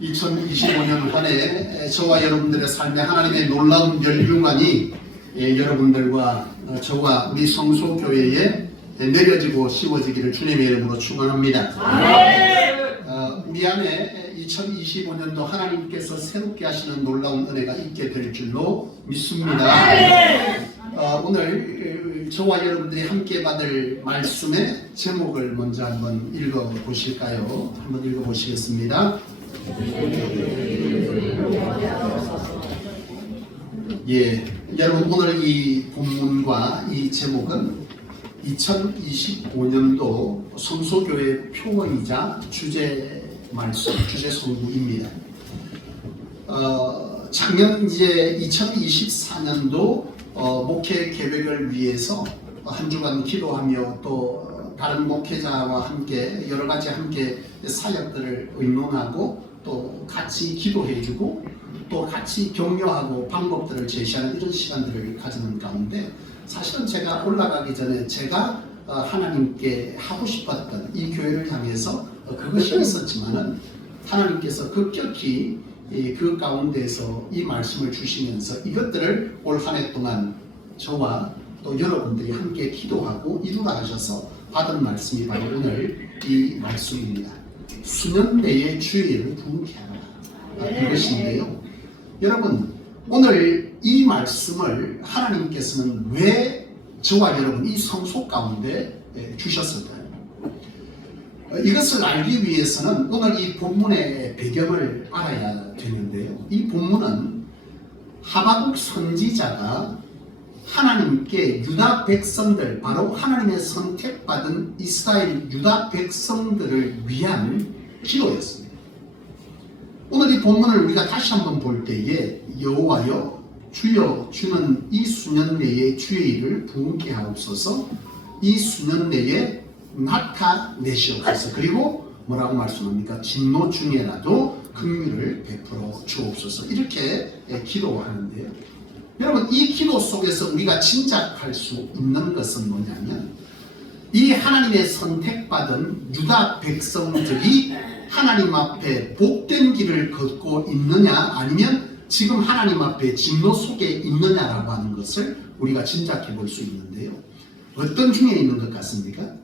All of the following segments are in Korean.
2025년 한 해 저와 여러분들의 삶에 하나님의 놀라운 멸류관이 여러분들과 저와 우리 성소교회에 내려지고 씌워지기를 주님의 이름으로 축원합니다. 우리 안에 2025년도 하나님께서 새롭게 하시는 놀라운 은혜가 있게 될 줄로 믿습니다. 오늘 저와 여러분들이 함께 받을 말씀의 제목을 먼저 한번 읽어보실까요? 한번 읽어보시겠습니다. 여러분 오늘 이 본문과 이 제목은 2025년도 성소교회 표어이자 주제 말씀, 주제 성구입니다. 작년 이제 2024년도 목회 계획을 위해서 한 주간 기도하며 또 다른 목회자와 함께 여러 가지 함께 사역들을 의논하고 또 같이 기도해주고 또 같이 격려하고 방법들을 제시하는 이런 시간들을 가지는 가운데 사실은 제가 올라가기 전에 제가 하나님께 하고 싶었던 이 교회를 향해서 그것이 있었지만은 하나님께서 급격히 그 가운데서 이 말씀을 주시면서 이것들을 올 한 해 동안 저와 또 여러분들이 함께 기도하고 이루라 하셔서 받은 말씀이 바로 오늘 이 말씀입니다. 수년 내에 주의를 부흥케 하라. 이것인데요. 여러분 오늘 이 말씀을 하나님께서는 왜 저와 여러분 이 성소 가운데 주셨을까요? 이것을 알기 위해서는 오늘 이 본문의 배경을 알아야 되는데요. 이 본문은 하박국 선지자가 하나님께 유다 백성들, 바로 하나님의 선택받은 이스라엘 유다 백성들을 위한 기도였습니다. 오늘 이 본문을 우리가 다시 한번 볼 때에 여호와여 주여 주는 이 수년 내에 주의 일을 부흥케 하옵소서, 이 수년 내에 나타내시옵소서, 그리고 뭐라고 말씀합니까? 진노 중에라도 긍휼을 베풀어 주옵소서, 이렇게 기도하는데요. 여러분 이 기도 속에서 우리가 짐작할 수 있는 것은 뭐냐면 이 하나님의 선택받은 유다 백성들이 하나님 앞에 복된 길을 걷고 있느냐 아니면 지금 하나님 앞에 진노 속에 있느냐라고 하는 것을 우리가 짐작해 볼 수 있는데요. 어떤 중에 있는 것 같습니까?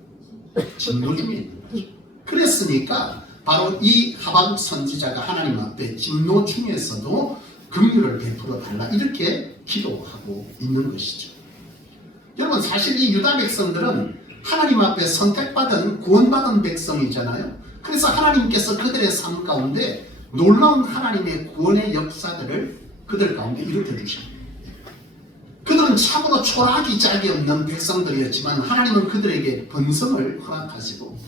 진노 중에 있는 거죠. 그랬으니까 바로 이 하박국 선지자가 하나님 앞에 진노 중에서도 긍휼을 베풀어 달라 이렇게 기도하고 있는 것이죠. 여러분 사실 이 유다 백성들은 하나님 앞에 선택받은 구원받은 백성이잖아요. 그래서 하나님께서 그들의 삶 가운데 놀라운 하나님의 구원의 역사들을 그들 가운데 일으켜 주십니다. 그들은 참으로 초라하기 짝이 없는 백성들이었지만 하나님은 그들에게 번성을 허락하시고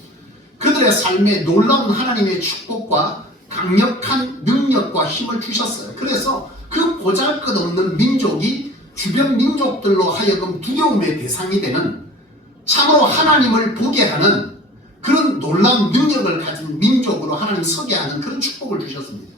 그들의 삶에 놀라운 하나님의 축복과 강력한 능력과 힘을 주셨어요. 그래서 그 보잘것없는 민족이 주변 민족들로 하여금 두려움의 대상이 되는, 참으로 하나님을 보게 하는 그런 놀라운 능력을 가진 민족으로 하나님 서게 하는 그런 축복을 주셨습니다.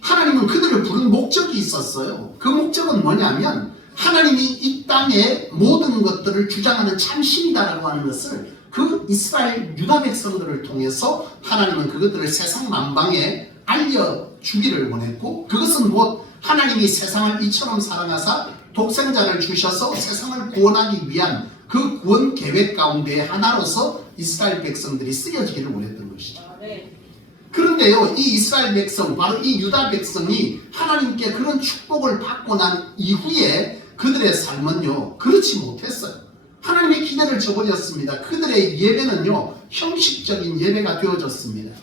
하나님은 그들을 부른 목적이 있었어요. 그 목적은 뭐냐면 하나님이 이 땅의 모든 것들을 주장하는 참 신이다라고 하는 것을 그 이스라엘 유다 백성들을 통해서 하나님은 그것들을 세상 만방에 알려주기를 원했고, 그것은 곧 하나님이 세상을 이처럼 사랑하사 독생자를 주셔서 세상을 구원하기 위한 그 구원 계획 가운데 하나로서 이스라엘 백성들이 쓰여지기를 원했던 것이죠. 그런데요, 이 이스라엘 백성, 바로 이 유다 백성이 하나님께 그런 축복을 받고 난 이후에 그들의 삶은요 그렇지 못했어요. 하나님의 기대를 저버렸습니다. 그들의 예배는요 형식적인 예배가 되어졌습니다.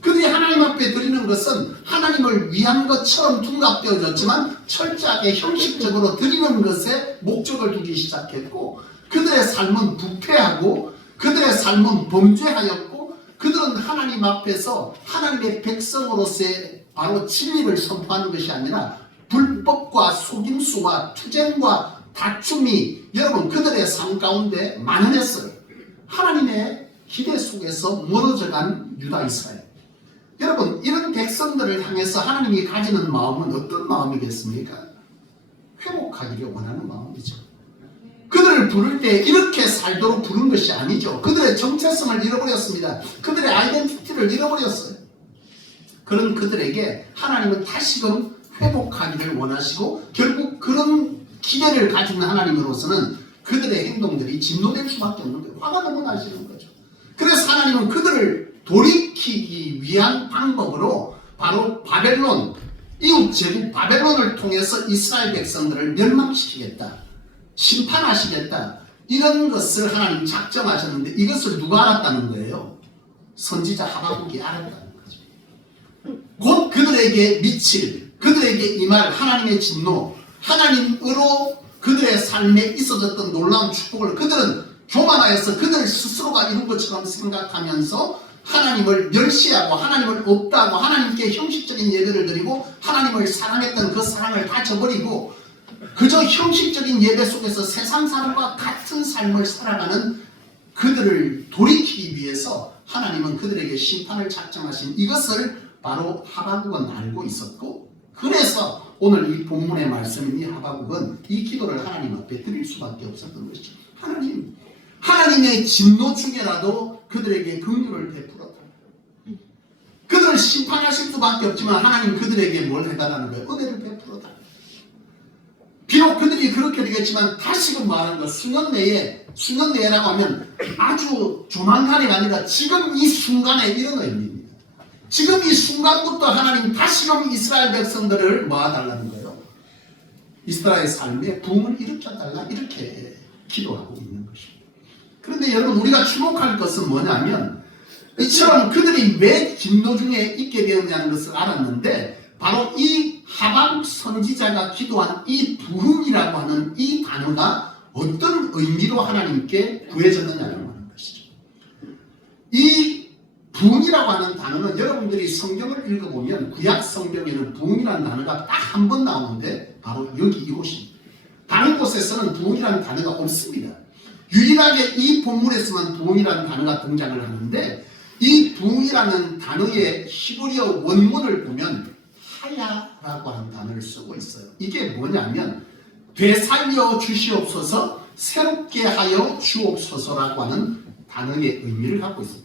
그들이 하나님 앞에 드리는 것은 하나님을 위한 것처럼 둔갑되어졌지만 철저하게 형식적으로 드리는 것에 목적을 두기 시작했고, 그들의 삶은 부패하고 그들의 삶은 범죄하였고, 그들은 하나님 앞에서 하나님의 백성으로서의 바로 진리를 선포하는 것이 아니라 불법과 속임수와 투쟁과 다툼이 여러분 그들의 삶 가운데 만연했어요. 하나님의 기대 속에서 멀어져간 유다 이스라엘. 여러분 이런 백성들을 향해서 하나님이 가지는 마음은 어떤 마음이겠습니까? 회복하기를 원하는 마음이죠. 그들을 부를 때 이렇게 살도록 부른 것이 아니죠. 그들의 정체성을 잃어버렸습니다. 그들의 아이덴티티를 잃어버렸어요. 그런 그들에게 하나님은 다시금 회복하기를 원하시고 결국 그런 기대를 가진 하나님으로서는 그들의 행동들이 진노될 수밖에 없는 거예요. 화가 너무 나시는 거죠. 그래서 하나님은 그들을 돌이키기 위한 방법으로 바로 바벨론, 이웃 제국 바벨론을 통해서 이스라엘 백성들을 멸망시키겠다, 심판하시겠다, 이런 것을 하나님 작정하셨는데 이것을 누가 알았다는 거예요? 선지자 하박국이 알았다는 거죠. 곧 그들에게 미칠, 그들에게 임할 하나님의 진노, 하나님으로 그들의 삶에 있어졌던 놀라운 축복을 그들은 교만하여서 그들 스스로가 이룬 것처럼 생각하면서 하나님을 멸시하고 하나님을 없다고 하나님께 형식적인 예배를 드리고 하나님을 사랑했던 그 사랑을 다 저버리고 그저 형식적인 예배 속에서 세상 사람과 같은 삶을 살아가는 그들을 돌이키기 위해서 하나님은 그들에게 심판을 작정하신 이것을 바로 하박국은 알고 있었고, 그래서 오늘 이 본문의 말씀인 이 하박국은 이 기도를 하나님 앞에 드릴 수밖에 없었던 것이죠. 하나님, 하나님의 진노 중에라도 그들에게 긍휼을 베풀어 달라. 그들을 심판하실 수밖에 없지만 하나님 그들에게 뭘 해달라는 거예요? 은혜를 베풀어 달라. 비록 그들이 그렇게 되겠지만 다시금 말하는 것, 수년 내라고 하면 아주 조만간이 아니라 지금 이 순간에 이런 의미입니다. 지금 이 순간부터 하나님 다시금 이스라엘 백성들을 모아달라는 거예요. 이스라엘 삶에 부흥을 일으켜달라, 이렇게 기도하고 있는 것입니다. 그런데 여러분, 우리가 주목할 것은 뭐냐면 이처럼 그들이 왜 진노 중에 있게 되었냐는 것을 알았는데 바로 이 하박국 선지자가 기도한 이 부흥이라고 하는 이 단어가 어떤 의미로 하나님께 구해졌느냐라고 하는 것이죠. 이 부흥이라고 하는 단어는 여러분들이 성경을 읽어보면 구약 성경에는 부흥이라는 단어가 딱 한 번 나오는데 바로 여기 이곳입니다. 다른 곳에서는 부흥이라는 단어가 없습니다. 유일하게 이 본문에서만 부흥이라는 단어가 등장을 하는데 이 부흥이라는 단어의 히브리어 원문을 보면 하야라고 하는 단어를 쓰고 있어요. 이게 뭐냐면 되살려 주시옵소서, 새롭게 하여 주옵소서라고 하는 단어의 의미를 갖고 있습니다.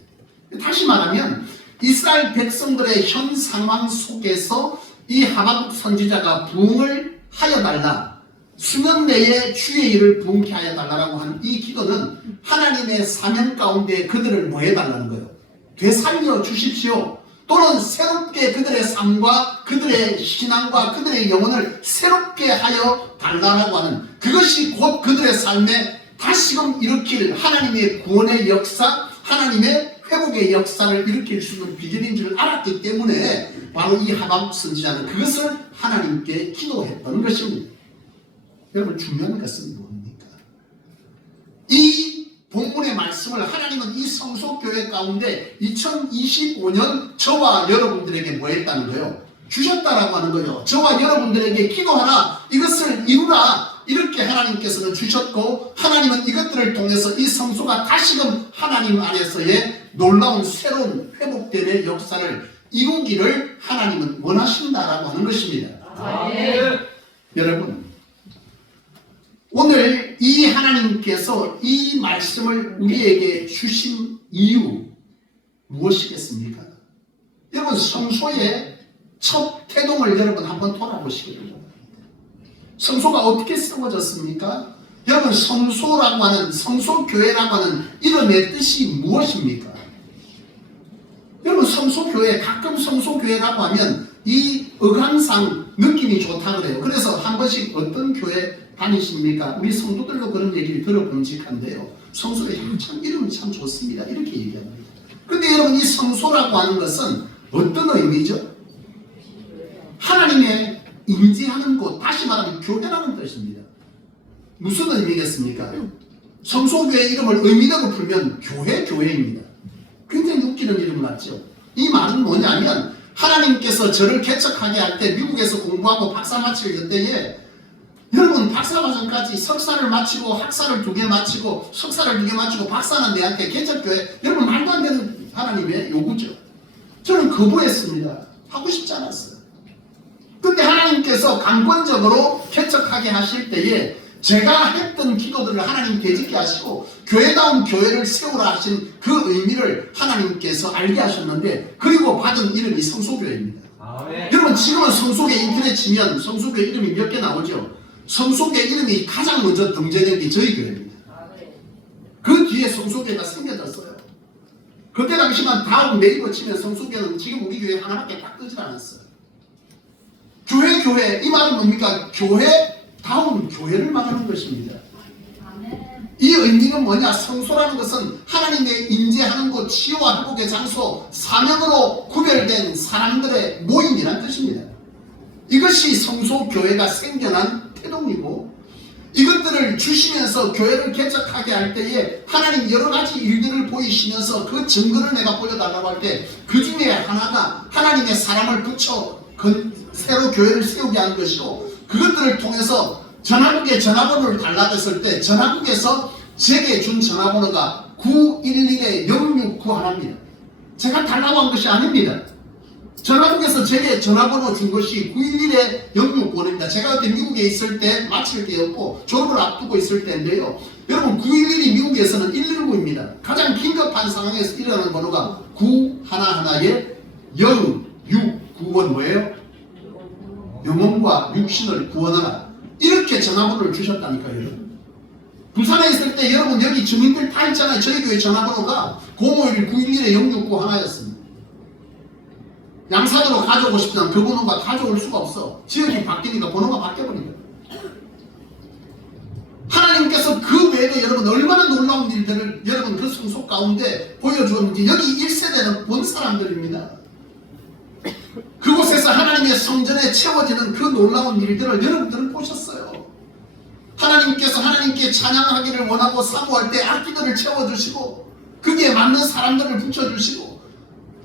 다시 말하면 이스라엘 백성들의 현 상황 속에서 이 하박국 선지자가 부흥을 하여 달라, 수년 내에 주의 일을 부흥케 하여 달라고 하는 이 기도는 하나님의 사명 가운데 그들을 뭐 해달라는 거예요? 되살려 주십시오. 또는 새롭게 그들의 삶과 그들의 신앙과 그들의 영혼을 새롭게 하여 달라고 하는, 그것이 곧 그들의 삶에 다시금 일으킬 하나님의 구원의 역사, 하나님의 회복의 역사를 일으킬 수 있는 비결인 줄 알았기 때문에 바로 이 하박국 선지자는 그것을 하나님께 기도했던 것입니다. 여러분, 중요한 것은 뭡니까? 이 본문의 말씀을 하나님은 이 성소교회 가운데 2025년 저와 여러분들에게 뭐 했다는 거예요? 주셨다라고 하는 거예요. 저와 여러분들에게 기도하라, 이것을 이루라, 이렇게 하나님께서는 주셨고, 하나님은 이것들을 통해서 이 성소가 다시금 하나님 안에서의 놀라운 새로운 회복됨의 역사를 이루기를 하나님은 원하신다라고 하는 것입니다. 여러분, 오늘 이 하나님께서 이 말씀을 우리에게 주신 이유 무엇이겠습니까? 여러분, 성소의 첫 태동을 여러분 한번 돌아보시기 바랍니다. 성소가 어떻게 세워졌습니까? 여러분, 성소라고 하는, 성소교회라고 하는 이름의 뜻이 무엇입니까? 여러분, 성소교회, 가끔 성소교회라고 하면 이 어감상 느낌이 좋다 그래요. 그래서 한 번씩 어떤 교회 다니십니까? 우리 성도들도 그런 얘기를 들어본직한데요. 성소에 참 이름이 참 좋습니다, 이렇게 얘기합니다. 그런데 여러분, 이 성소라고 하는 것은 어떤 의미죠? 하나님의 임재하는 곳, 다시 말하면 교회라는 뜻입니다. 무슨 의미겠습니까? 성소교회 이름을 의미대로 풀면 교회입니다. 굉장히 웃기는 이름 같죠? 이 말은 뭐냐면 하나님께서 저를 개척하게 할 때 미국에서 공부하고 박사 마칠 때에 여러분, 박사과정까지 석사를 마치고 학사를 2개 마치고 석사를 2개 마치고 박사는 내한테 개척교회, 여러분 말도 안 되는 하나님의 요구죠. 저는 거부했습니다. 하고 싶지 않았어요. 근데 하나님께서 강권적으로 개척하게 하실 때에 제가 했던 기도들을 하나님 되짓게 하시고 교회다운 교회를 세우라 하신 그 의미를 하나님께서 알게 하셨는데, 그리고 받은 이름이 성소교회입니다. 아멘. 여러분, 지금은 성소교회 인터넷 치면 성소교회 이름이 몇 개 나오죠. 성소교회 이름이 가장 먼저 등재된 게 저희 교회입니다. 그 뒤에 성소교회가 생겨졌어요. 그때 당시만 다음 네이버 치면 성소교회는 지금 우리 교회 하나밖에 딱 뜨질 않았어요. 교회 이 말은 뭡니까? 교회다운 교회를 말하는 것입니다. 이 의미는 뭐냐? 성소라는 것은 하나님의 임재하는 곳, 치유와 회복의 장소, 사명으로 구별된 사람들의 모임이란 뜻입니다. 이것이 성소교회가 생겨난 태동이고, 이것들을 주시면서 교회를 개척하게 할 때에 하나님 여러 가지 일들을 보이시면서 그 증거를 내가 보여달라고 할 때 그 중에 하나가 하나님의 사람을 붙여 새로 교회를 세우게 하는 것이고, 그것들을 통해서 전화국에 전화번호를 달라고 했을 때 전화국에서 제게 준 전화번호가 911-0691 하나입니다. 제가 달라고 한 것이 아닙니다. 전화국에서 제게 전화번호 준 것이 911-0691입니다. 제가 그때 미국에 있을 때 마칠 때였고 졸업을 앞두고 있을 때인데요. 여러분, 911이 미국에서는 119입니다. 가장 긴급한 상황에서 일어나는 번호가 911-0691 뭐예요? 영혼과 육신을 구원하라. 이렇게 전화번호를 주셨다니까요. 여러분, 부산에 있을 때 여러분 여기 주민들 다 있잖아요. 저희 교회 전화번호가 051-911-0691였습니다. 양산으로 가져오고 싶지만 그 번호가 가져올 수가 없어. 지역이 바뀌니까 번호가 바뀌어버린다. 하나님께서 그 외에도 여러분 얼마나 놀라운 일들을 여러분 그 성소 가운데 보여주었는지, 여기 1세대는 본 사람들입니다. 그곳에서 하나님의 성전에 채워지는 그 놀라운 일들을 여러분들은 보셨어요. 하나님께서 하나님께 찬양하기를 원하고 사모할 때 악기들을 채워주시고 거기에 맞는 사람들을 붙여주시고,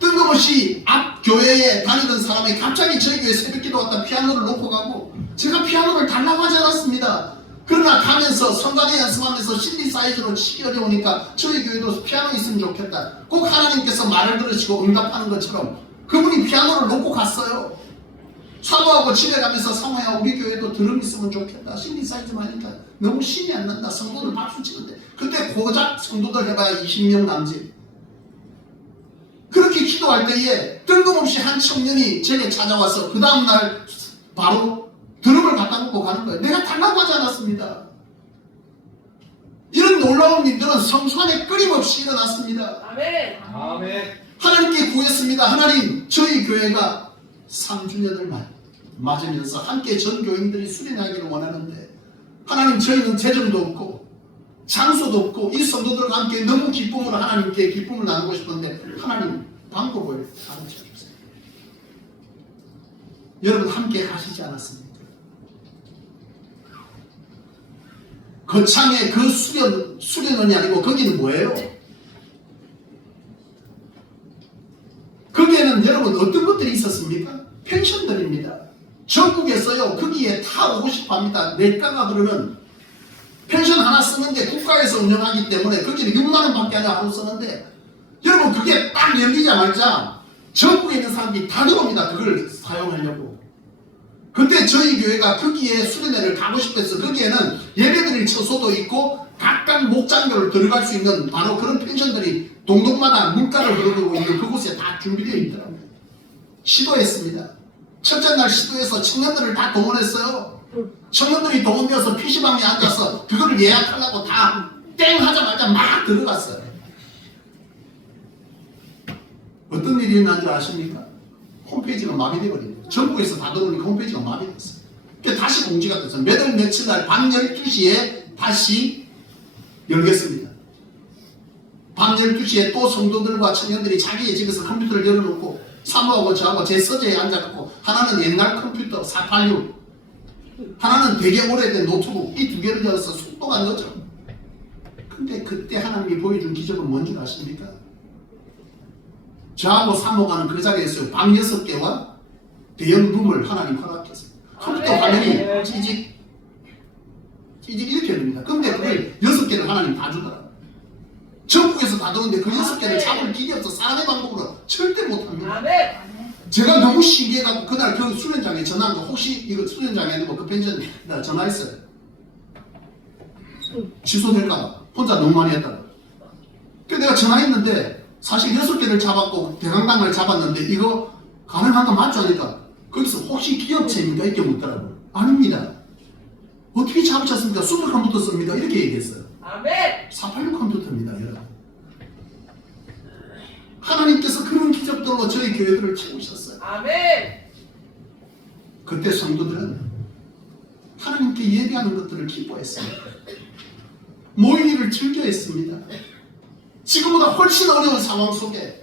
뜬금없이 앞 교회에 다니던 사람이 갑자기 저희 교회 새벽기도 왔다 피아노를 놓고 가고, 제가 피아노를 달라고 하지 않았습니다. 그러나 가면서 성관에 연습하면서 신디사이즈로 치기 어려우니까 저희 교회도 피아노 있으면 좋겠다. 꼭 하나님께서 말을 들으시고 응답하는 것처럼 그분이 피아노를 놓고 갔어요. 사모하고 집에 가면서 사모야, 우리 교회도 드럼 있으면 좋겠다. 신디사이즈만 하니까 너무 신이 안 난다. 성도들 박수 치는데 그때 고작 성도들 해봐야 20명 남짓. 그렇게 기도할 때에 뜬금없이 한 청년이 제게 찾아와서 그 다음날 바로 드럼을 갖다 놓고 가는 거예요. 내가 달라고 하지 않았습니다. 이런 놀라운 일들은 성소 안에 끊임없이 일어났습니다. 아멘. 아멘. 하나님께 구했습니다. 하나님, 저희 교회가 3주년을 맞으면서 함께 전 교인들이 수련하기를 원하는데, 하나님, 저희는 재정도 없고 장소도 없고 이 성도들과 함께 너무 기쁨으로 하나님께 기쁨을 나누고 싶은데 하나님 방법을 가르쳐 주세요. 여러분, 함께 하시지 않았습니까? 거창의 그 수련원이 아니고 거기는 뭐예요? 거기에는 여러분 어떤 것들이 있었습니까? 펜션들입니다. 전국에서요 거기에 다 오고 싶어 합니다. 내과가 그러는 펜션 하나 쓰는데 국가에서 운영하기 때문에 거기는 6만원 밖에 안 하고 쓰는데, 여러분 그게 딱 열리자마자 전국에 있는 사람들이 다 들어옵니다. 그걸 사용하려고. 그때 저희 교회가 거기에 수련회를 가고 싶어서 거기에는 예배드릴 처소도 있고 각각 목장교를 들어갈 수 있는 바로 그런 펜션들이 동동마다 물가를 흐르고 있는 그곳에 다 준비되어 있더라고요. 시도했습니다. 첫째 날 시도해서 청년들을 다 동원했어요. 청년들이 동원되어서 PC방에 앉아서 그거를 예약하려고 다 땡 하자마자 막 들어갔어요. 어떤 일이 일어난 줄 아십니까? 홈페이지가 마비되어버린 거예요. 전국에서 다 들어오니까 홈페이지가 마비됐어요. 그래서 다시 공지가 됐어요. 몇 월 며칠 날 밤 12시에 다시 열겠습니다. 밤 12시에 또 성도들과 청년들이 자기의 집에서 컴퓨터를 열어놓고 사모하고 저하고 제 서재에 앉아갖고, 하나는 옛날 컴퓨터 486, 하나는 되게 오래된 노트북, 이 두 개를 열어서 속도가 늦죠. 근데 그때 하나님이 보여준 기적은 뭔지 아십니까? 저하고 사모가는 그 자리에서 방 6개와 대형 룸을 하나님 허락했어요. 컴퓨터 화면이 찌직 이렇게 됩니다. 근데 그걸 6개를 하나님 다 주더라고요. 전국에서 다 들었는데 그 6개를 잡을 길이 없어. 사람의 방법으로 절대 못합니다. 제가 너무 신기해갖고 그날 그 수련장에 전화한 거, 혹시 이거 수련장에 아니고 그 펜션 전화했어요. 취소될까봐 혼자 너무 많이 했다가. 그래서 내가 전화했는데 사실 6개를 잡았고 대강당을 잡았는데 이거 가능한 거 맞죠? 하니까 거기서 혹시 기업체입니까? 이렇게 묻더라고요. 아닙니다. 어떻게 잡으셨습니까? 수백 컴퓨터 씁니다. 이렇게 얘기했어요. 아멘. 486 컴퓨터입니다. 여러분. 하나님께서 그런 기적들로 저희 교회들을 채우셨어요. 아멘. 그때 성도들은 하나님께 예배하는 것들을 기뻐했습니다. 모임을 즐겨했습니다. 지금보다 훨씬 어려운 상황 속에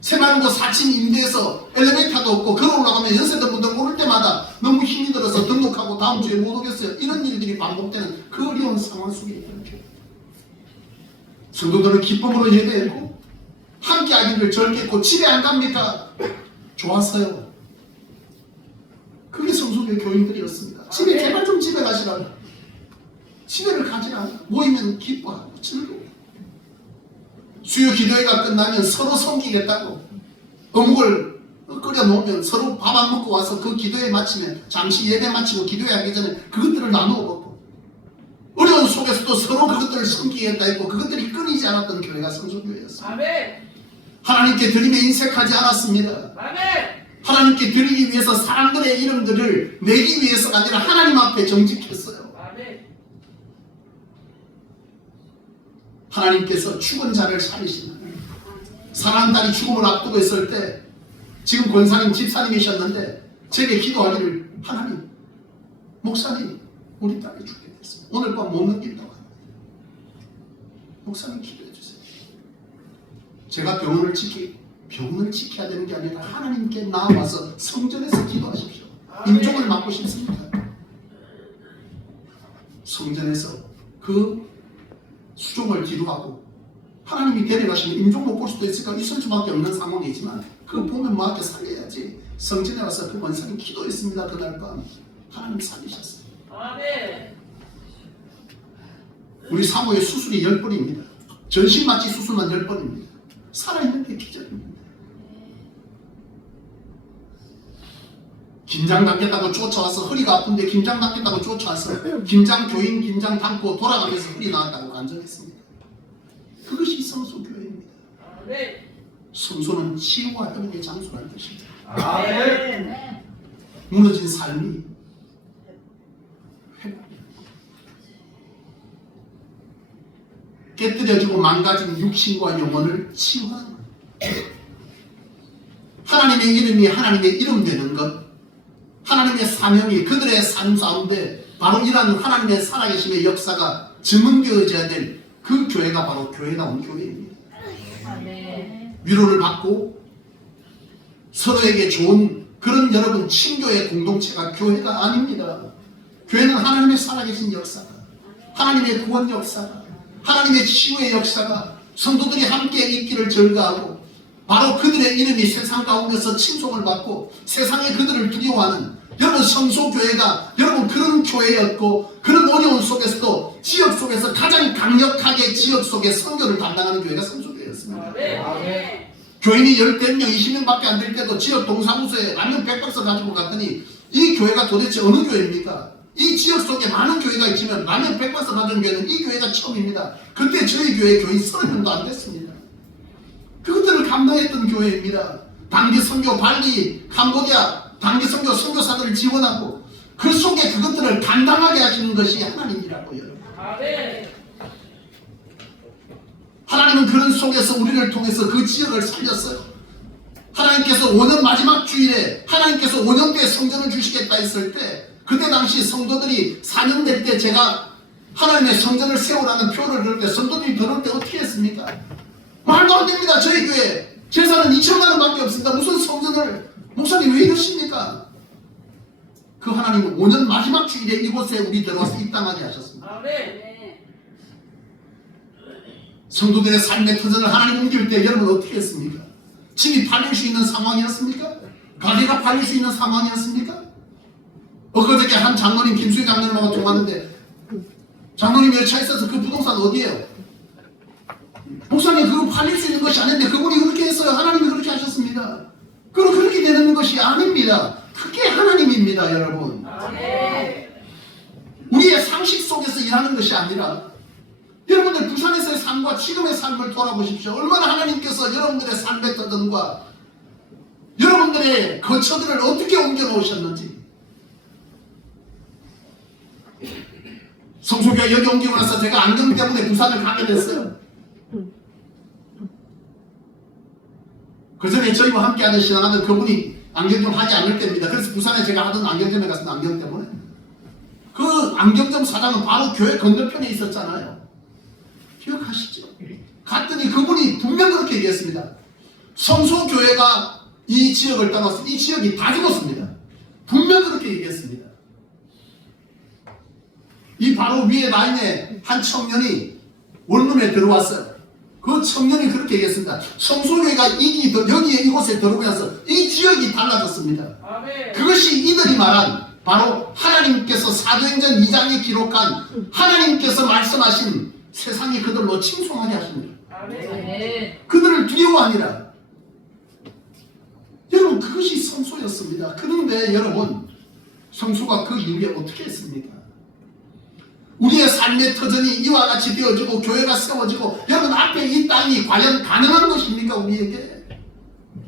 새마을고 4층 임대해서 엘리베이터도 없고 걸어 올라가면 연세대 분들 오를 때마다 너무 힘이 들어서 등록하고 다음 주에 못 오겠어요. 이런 일들이 반복되는 그 어려운 상황 속에 있는 교회. 성도들은 기쁨으로 예배했고 함께 하기를 즐겼고 집에 안 갑니까? 좋았어요. 그게 성소교회 교인들이었습니다. 집에 제발 좀 집에 가시라고. 집에를 가지 않아. 모이면 기뻐하고 즐거워. 수요 기도회가 끝나면 서로 섬기겠다고 어묵을 끓여 놓으면 서로 밥 안 먹고 와서 그 기도회 마치면 잠시 예배 마치고 기도회 하기 전에 그것들을 나누어 먹고 어려운 속에서도 서로 그것들을 섬기겠다 했고 그것들이 끊이지 않았던 교회가 성소교회였습니다. 아멘. 하나님께 드림에 인색하지 않았습니다. 아멘. 하나님께 드리기 위해서 사람들의 이름들을 내기 위해서가 아니라 하나님 앞에 정직했어요. 아멘. 하나님께서 죽은 자를 살리시는 사랑하는 딸이 죽음을 앞두고 있을 때 지금 권사님 집사님이셨는데 제게 기도하기를 하나님 목사님 우리 딸이 죽게 됐어요. 오늘 밤 못 넘긴다고 합니다. 목사님 기도해 주세요. 제가 병원을 지켜야 되는 게 아니라 하나님께 나와서 성전에서 기도하십시오. 임종을 맡고 싶습니다. 성전에서 그 수종을 기도하고 하나님이 데려가시면 임종 못 볼 수도 있으니까 있을 수밖에 없는 상황이지만 그거 보면 뭐하게 살려야지. 성전에 와서 그 원사님 기도했습니다. 그날 밤 하나님 살리셨어요. 아멘. 우리 사모의 수술이 10번입니다. 전신마취 수술만 10번입니다. 살아있는 게 기적입니다. 김장 담겠다고 쫓아와서 허리가 아픈데 김장 담겠다고 쫓아와서 김장 교인 김장 담고 돌아가면서 허리 나왔다고 간증했습니다. 그것이 성소교회입니다. 아멘. 성소는 치유와 회복의 장소라는 뜻입니다. 아멘. 무너진 삶이 회복, 깨뜨려지고 망가진 육신과 영혼을 치유하는 것. 하나님의 이름이 하나님의 이름 되는 것, 하나님의 사명이 그들의 삶 가운데 바로 이러한 하나님의 살아계심의 역사가 증언되어져야 될 그 교회가 바로 교회다운 교회입니다. 아멘. 위로를 받고 서로에게 좋은 그런 여러분 친교의 공동체가 교회가 아닙니다. 교회는 하나님의 살아계신 역사가, 하나님의 구원 역사가, 하나님의 치유의 역사가 성도들이 함께 있기를 즐거워하고 바로 그들의 이름이 세상 가운데서 칭송을 받고 세상에 그들을 두려워하는 여러분 성소교회가 여러분 그런 교회였고 그런 어려운 속에서도 지역 속에서 가장 강력하게 지역 속에 선교를 담당하는 교회가 성소교회였습니다. 아멘. 교인이 10명, 20명밖에 안 될 때도 지역 동사무소에 라면 100박스 가지고 갔더니 이 교회가 도대체 어느 교회입니까? 이 지역 속에 많은 교회가 있지만 라면 100박스 가져온 교회는 이 교회가 처음입니다. 그때 저희 교회 교인 30명도 안 됐습니다. 그것들을 감당했던 교회입니다. 단기 선교 발리, 캄보디아 단기 선교 선교사들을 지원하고 그 속에 그것들을 감당하게 하시는 것이 하나님이라고요. 아멘. 하나님은 그런 속에서 우리를 통해서 그 지역을 살렸어요. 하나님께서 5년 마지막 주일에 하나님께서 5년 뒤에 성전을 주시겠다 했을 때 그때 당시 성도들이 4년 될 때 제가 하나님의 성전을 세우라는 표를 들을 때 성도들이 들을 때 어떻게 했습니까? 말도 안 됩니다. 저희 교회 재산은 2천만 원밖에 없습니다. 무슨 성전을 목사님 왜 이러십니까? 그 하나님은 5년 마지막 주일에 이곳에 우리 들어와서 입당하게 하셨습니다. 아멘. 성도들의 삶의 터전을 하나님 옮길 때 여러분 어떻게 했습니까? 집이 팔릴 수 있는 상황이었습니까? 가게가 팔릴 수 있는 상황이었습니까? 엊그저께 한 장로님 김수희 장로님하고 통화하는데 장로님 열차 있어서 그 부동산 어디예요? 목사님 그거 팔릴 수 있는 것이 아닌데 그분이 그렇게 했어요. 하나님이 그렇게 하셨습니다. 그럼 그렇게 되는 것이 아닙니다. 그게 하나님입니다. 여러분 아멘. 우리의 상식 속에서 일하는 것이 아니라 여러분들 부산에서의 삶과 지금의 삶을 돌아보십시오. 얼마나 하나님께서 여러분들의 삶의 터전과 여러분들의 거처들을 어떻게 옮겨 놓으셨는지. 성수교회 여기 옮기고 나서 제가 안경 때문에 부산을 가게 됐어요. 그 전에 저희와 함께하는 신앙하던 그분이 안경점 하지 않을 때입니다. 그래서 부산에 제가 하던 안경점에 갔습니다. 안경 때문에. 그 안경점 사장은 바로 교회 건너편에 있었잖아요. 기억하시죠? 갔더니 그분이 분명 그렇게 얘기했습니다. 성소교회가 이 지역을 떠나서 이 지역이 다 죽었습니다. 분명 그렇게 얘기했습니다. 이 바로 위에 나 있는 한 청년이 원룸에 들어왔어요. 그 청년이 그렇게 얘기했습니다. 성소교회가 여기에 이곳에 들어오면서 이 지역이 달라졌습니다. 아멘. 그것이 이들이 말한 바로 하나님께서 사도행전 2장에 기록한 하나님께서 말씀하신 세상이 그들로 칭송하게 하십니다. 아멘. 그들을 두려워하니라. 여러분 그것이 성소였습니다. 그런데 여러분 성소가 그 이후에 어떻게 했습니까? 우리의 삶의 터전이 이와 같이 되어지고 교회가 세워지고 여러분 앞에 이 땅이 과연 가능한 것입니까? 우리에게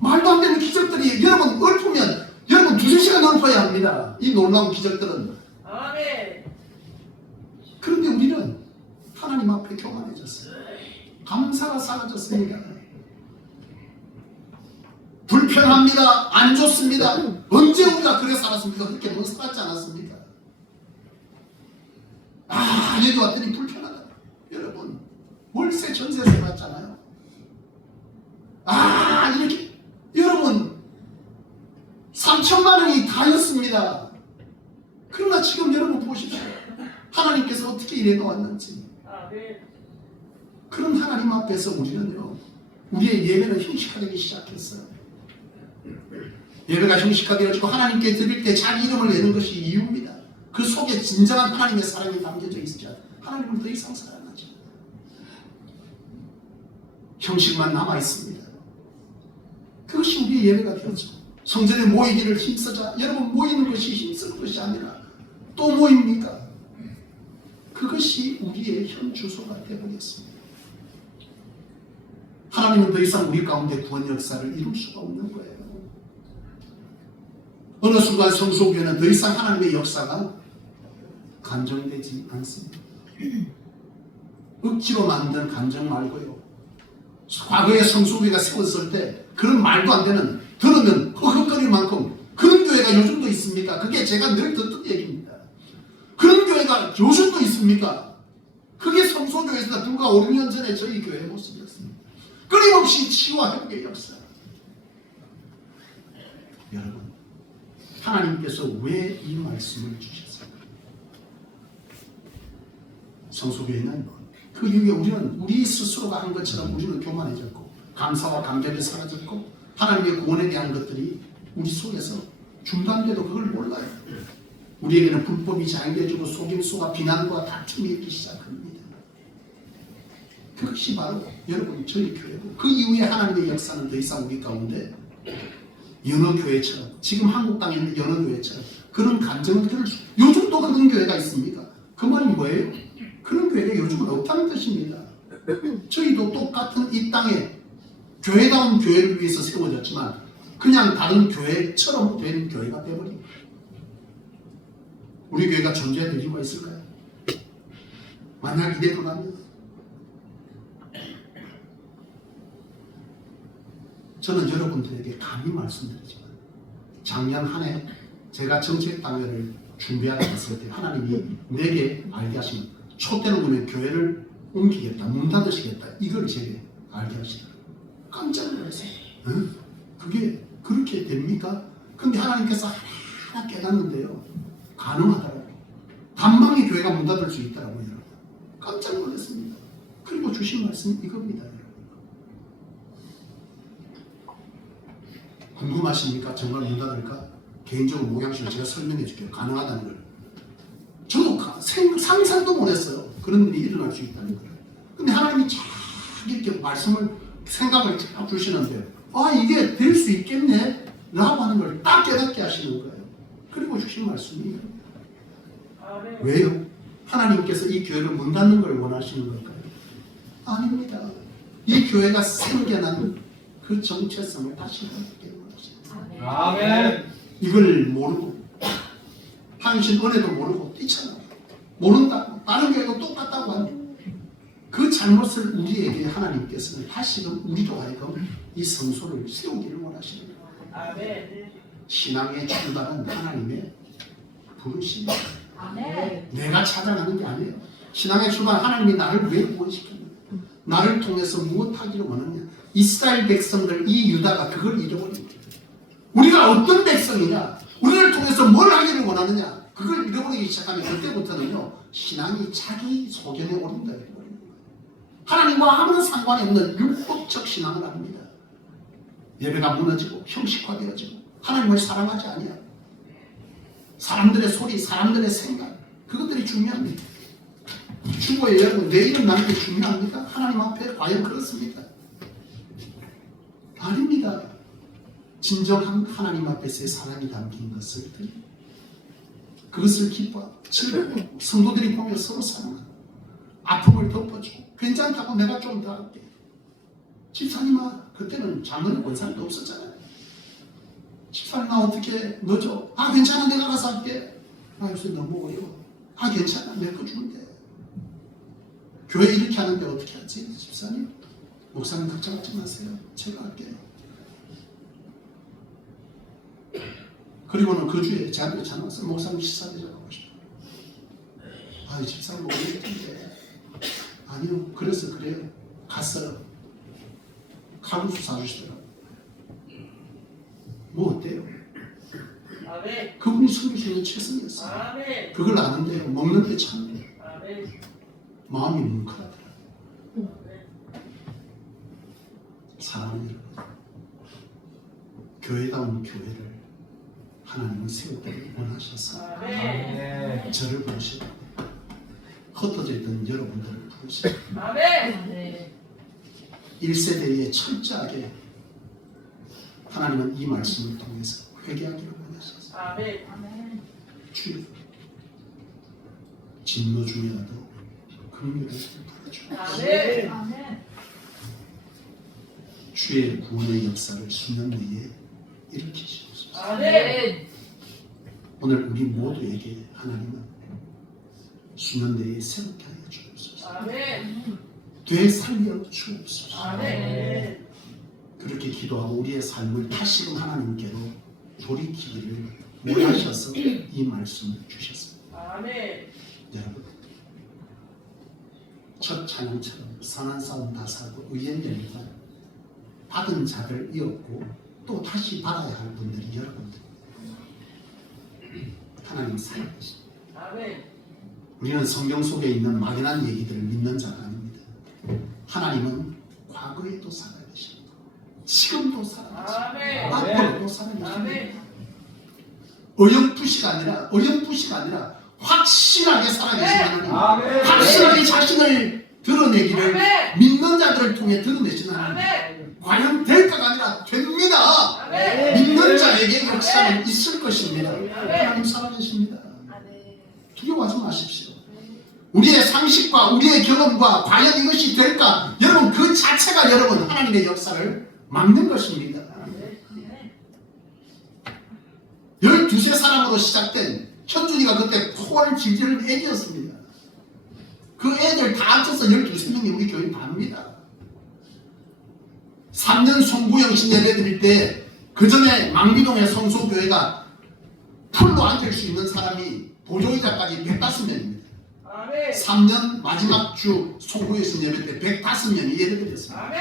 말도 안 되는 기적들이 여러분 읊으면 여러분 2-3시간 읊어야 합니다. 이 놀라운 기적들은. 아멘. 그런데 우리는 하나님 앞에 교만해졌어요. 감사가 사라졌습니다. 불편합니다. 안 좋습니다. 언제 우리가 그래 살았습니까? 그렇게 못 살았지 않았습니까? 여기 왔더니 불편하다. 여러분 월세 전세 살았잖아요. 이렇게 여러분 3천만 원이 다였습니다. 그러나 지금 여러분 보십시오. 하나님께서 어떻게 일해 놓았는지. 아멘. 그런 하나님 앞에서 우리는요, 우리의 예배는 형식화되기 시작했어요. 예배가 형식화되어지고 하나님께 드릴 때 자기 이름을 내는 것이 이유입니다. 그 속에 진정한 하나님의 사랑이 담겨져 있죠. 하나님은 더 이상 사랑하지 않아요. 형식만 남아 있습니다. 그것이 우리의 예배가 되었죠. 성전에 모이기를 힘쓰자. 여러분 모이는 것이 힘쓰는 것이 아니라 또 모입니까? 그것이 우리의 현 주소가 되어버렸습니다. 하나님은 더 이상 우리 가운데 구원 역사를 이룰 수가 없는 거예요. 어느 순간 성소교회는 더 이상 하나님의 역사가 간정되지 않습니다. 억지로 만든 간정 말고요. 과거에 성소교회가 세웠을 때 그런 말도 안 되는 들으면 허걱거릴 만큼 그런 교회가 요즘도 있습니까? 그게 제가 늘 듣던 얘기입니다. 그런 교회가 요즘도 있습니까? 그게 성소교회에서 불과 5-6년 전에 저희 교회의 모습이었습니다. 끊임없이 치유와 회복의 역사. 여러분 하나님께서 왜 이 말씀을 주셨어요? 성소교회는 그 이후에 우리는 우리 스스로가 한 것처럼 우리는 교만해졌고 감사와 감격이 사라졌고 하나님의 구원에 대한 것들이 우리 속에서 중단돼도 그걸 몰라요. 우리에게는 불법이 자행되어지고 속임수와 비난과 다툼이 있기 시작합니다. 그것이 바로 여러분 저희 교회고 그 이후에 하나님의 역사는 더 이상 우리 가운데 연어교회처럼 지금 한국 땅에 있는 연어교회처럼 그런 감정을 들을 수 요즘도 그런 교회가 있습니까? 그 말이 뭐예요? 그런 교회가 요즘은 없다는 뜻입니다. 저희도 똑같은 이 땅에 교회다운 교회를 위해서 세워졌지만 그냥 다른 교회처럼 된 교회가 되어버린 거예요. 우리 교회가 존재할 이유가 있을까요? 만약 이대로라면 저는 여러분들에게 감히 말씀드리지만 작년 한 해 제가 정책당회를 준비하다 했을 때 하나님이 내게 알게 하신 촛대로 보면 교회를 옮기겠다, 문 닫으시겠다 이걸 제게 알게 하시더라고요. 깜짝 놀랐어요. 응? 그게 그렇게 됩니까? 근데 하나님께서 하나 깨닫는데요. 가능하더라고요. 단방에 교회가 문 닫을 수 있더라고요. 깜짝 놀랐습니다. 그리고 주신 말씀이 이겁니다. 궁금하십니까? 정말 문 닫을까? 개인적으로 목양식으로 제가 설명해 줄게요. 가능하다는 걸. 저도 상상도 못했어요. 그런 일이 일어날 수 있다는 걸. 근데 하나님이 쫙 이렇게 말씀을 생각을 쫙 주시는데 이게 될 수 있겠네? 라고 하는 걸 딱 깨닫게 하시는 거예요. 그리고 주신 말씀이 왜요? 하나님께서 이 교회를 문 닫는 걸 원하시는 걸까요? 아닙니다. 이 교회가 생겨난 그 정체성을 다시 회복하게 원하십니다. 아멘. 이걸 모르고 당신 은혜도 모르고 뛰쳐나와 모른다고 다른 교회도 똑같다고 하는 그 잘못을 우리에게 하나님께서는 다시금 우리도 하여금 이 성소를 세우기를 원하시는 거예요. 아멘. 신앙의 출발은 하나님의 부르심입니다. 아멘. 내가 찾아가는 게 아니에요. 신앙의 출발 하나님이 나를 왜 구원시켰냐, 나를 통해서 무엇하기를 원하냐. 이스라엘 백성들 이 유다가 그걸 잃어버린 거예요. 우리가 어떤 백성이냐, 우리를 통해서 뭘 하기를 원하느냐, 그걸 잃어버리기 시작하면 그때부터는요 신앙이 자기 소견에 오른다 이거예요. 하나님과 아무런 상관이 없는 율법적 신앙을 합니다. 예배가 무너지고 형식화되어지고 하나님을 사랑하지 아니하고 사람들의 소리, 사람들의 생각, 그것들이 중요합니다. 주보에 여러분 내 이름 나는 게 중요합니까? 하나님 앞에 과연 그렇습니까? 아닙니다. 진정한 하나님 앞에서의 사랑이 담긴 것을 그것을 기뻐하고 즐거워하고 성도들이 보며 서로 사랑하고 아픔을 덮어주고 괜찮다고 내가 좀 더 할게. 집사님아, 그때는 장로님 권사님도 없었잖아요. 집사님 나 어떻게 넣어줘? 아 괜찮아 내가 가서 할게. 아 요새 너무 어려워. 아 괜찮아 내 거 주면 돼. 교회 이렇게 하는데 어떻게 하지? 집사님 목사님 걱정하지 마세요. 제가 할게요. 그리고는 그 주에 저한테 전화 왔어요. 목사님 식사대접 하고 싶어요. 아 집사님 어릴 텐데. 아니요 그래서 그래요. 갔어요. 칼국수 사주시더라고요. 뭐 어때요? 아멘. 그분이 섬기시는 최선이었어요. 아멘. 그걸 아는데요 먹는데 참 아멘. 마음이 뭉클하더라고요. 사랑하는 여러분, 교회다운 교회를 하나님은 세우기를 원하셔서 아멘. 저를 부르시고 흩어져 있던 여러분들을 부르시고 아멘. 1세대에 철저하게 하나님은 이 말씀을 통해서 회개하기를 원하셨어요. 아멘. 주여 진노 중에라도 긍휼을 부어주옵소서. 아멘. 주의 구원의 역사를 수년 내에 일으키시옵소서. 아멘. 오늘 우리 모두에게 하나님은 수년 내에 새롭게 하여 주옵소서. 아멘. 되살려 주옵소서. 아멘. 그렇게 기도하고 우리의 삶을 다시금 하나님께로 돌이키기를 원하셔서 이 말씀을 주셨습니다. 아멘. 여러분, 첫 찬양처럼 선한 싸움 다 사고 의의 열리가 받은 자들 이었고 또 다시 받아야 할 분들이 여러분들. 하나님 살아계십니다. 아멘. 우리는 성경 속에 있는 막연한 얘기들을 믿는 자가 아닙니다. 하나님은 과거에도 살아계십니다. 지금도 살아계십니다. 아멘. 앞으로도 살아계십니다. 아멘. 어렴풋이가 아니라 확실하게 살아계신 하나님. 아멘. 확실하게 자신을 드러내기를 아멘. 믿는 자들을 통해 드러내시는 하나님. 아멘. 과연 될까가 아니라 됩니다. 아멘. 믿는 자에게 역사는 있을 것입니다. 하나님 살아계십니다. 두려워하지 마십시오. 우리의 상식과 우리의 경험과 과연 이것이 될까? 여러분 그 자체가 여러분 하나님의 역사를 막는 것입니다. 12세 사람으로 시작된 현준이가 그때 코를 질질 애기였습니다. 그 애들 다 합쳐서 12명이 우리 교회 다입니다. 3년 송구영신 예배 드릴 때 그 전에 망비동의 성소교회가 풀로 앉을 수 있는 사람이 보조의자까지 105명입니다. 아멘. 3년 마지막 주 송구영신 예배 때 105명이 예배드렸습니다. 아멘.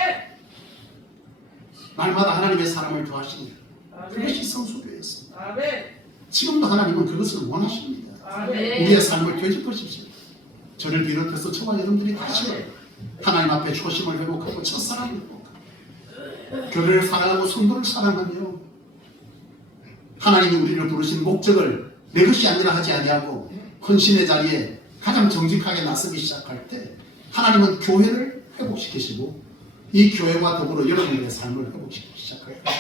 날마다 하나님의 사람을 더하십니다. 아멘. 그것이 성소교회였습니다. 아멘. 지금도 하나님은 그것을 원하십니다. 아멘. 우리의 삶을 되짚으십시오. 저를 비롯해서 저와 여러분들이 다시 하나님 앞에 초심을 회복하고 첫사랑을 회복하고 교회를 사랑하고 성도를 사랑하며 하나님이 우리를 부르신 목적을 내 것이 아니라 하지 아니하고 헌신의 자리에 가장 정직하게 나서기 시작할 때 하나님은 교회를 회복시키시고 이 교회와 더불어 여러분들의 삶을 회복시키기 시작할 때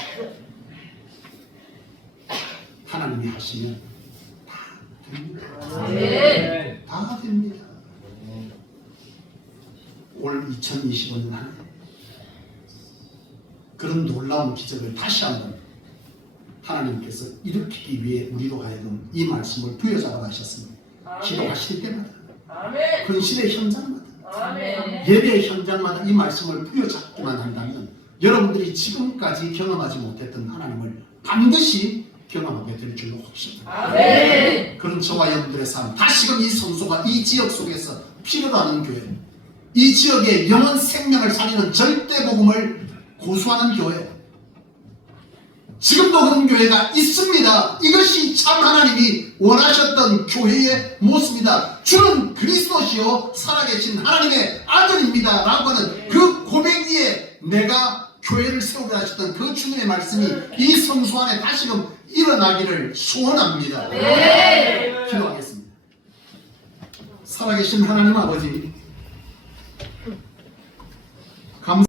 하나님이 하시면 다 됩니다. 아멘. 다 됩니다. 2025년 한 해 그런 놀라운 기적을 다시 한번 하나님께서 일으키기 위해 우리로 하여금 이 말씀을 부여잡아 가셨습니다. 기도하실 때마다 아멘. 헌신의 현장마다 아멘. 예배 현장마다 이 말씀을 부여잡기만 한다면 여러분들이 지금까지 경험하지 못했던 하나님을 반드시 경험하게 될 줄로 확신합니다. 아멘. 그런 저와 여러분들의 삶, 다시금 이 성소가 이 지역 속에서 필요로 하는 교회, 이 지역의 영원 생명을 살리는 절대 복음을 고수하는 교회, 지금도 그런 교회가 있습니다. 이것이 참 하나님이 원하셨던 교회의 모습이다. 주는 그리스도시요 살아계신 하나님의 아들입니다 라고 하는 그 고백 위에 내가 교회를 세우게 하셨던 그 주님의 말씀이 이 성소 안에 다시금 일어나기를 소원합니다. 네. 기도하겠습니다. 살아계신 하나님 아버지,